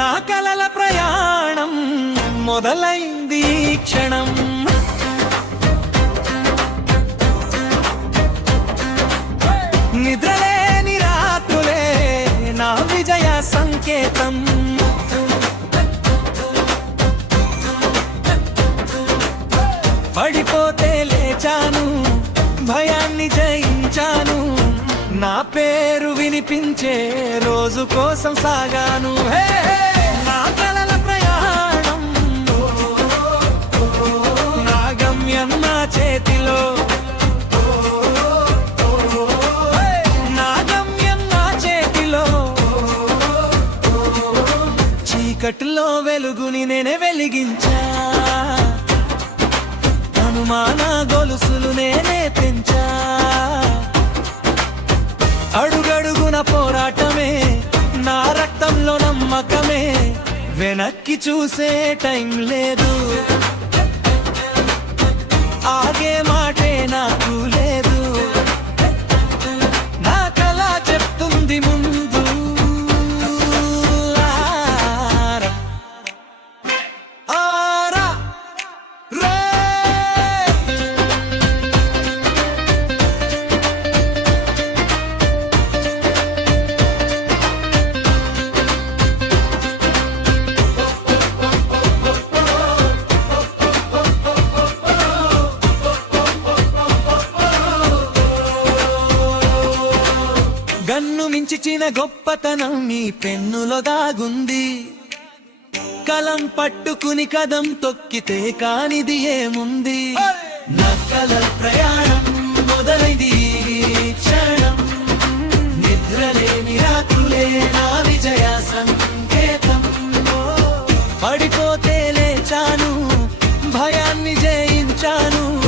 నా కలల ప్రయాణం మొదలైంది క్షణం. నిద్రలేని రాత్రులే నా విజయ సంకేతం. పడిపోతే లేచాను భయాన్ని జయించాను. నా పేరు వినిపించే రోజు కోసం సాగాను. హే! చీకట్లో వెలుగుని నేనే వెలిగించా. అనుమాన గొలుసులు నేనే పెంచా. అడుగడుగున పోరాటమే నా రక్తంలో నమ్మకమే. వెనక్కి చూసే టైం లేదు. గన్ను గొప్పతనం నీ పెన్నులో దాగుంది. కలం పట్టుకుని కదం తొక్కితే కానిది ఏముంది? నక్కల ప్రయాణం మొదలైంది క్షణం. నిద్రలేని రాత్రులే నా విజయ సంకేతం. పడిపోతే లేచాను భయాన్ని జయించాను.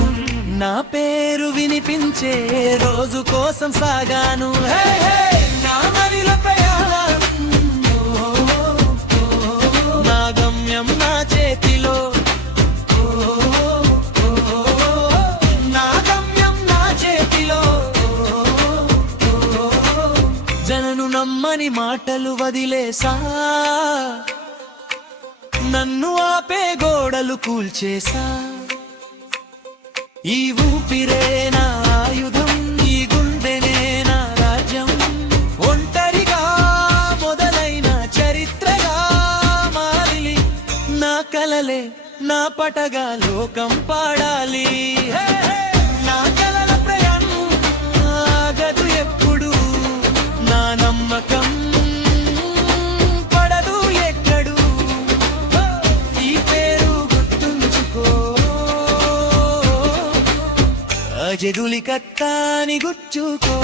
నా పేరు వినిపించే రోజు కోసం సాగాను. హే, హే! నమ్మని మాటలు వదిలేసా? నన్ను ఆపే గోడలు కూల్చేసా? ఈ ఊపిరే నా ఆయుధం ఈ గుండెనే నా రాజ్యం. ఒంటరిగా మొదలైన చరిత్రగా మారి నా కలలే నా పటగా లోకం పాడాలి. హే, అజగులి కత్తాని గుచ్చుకో.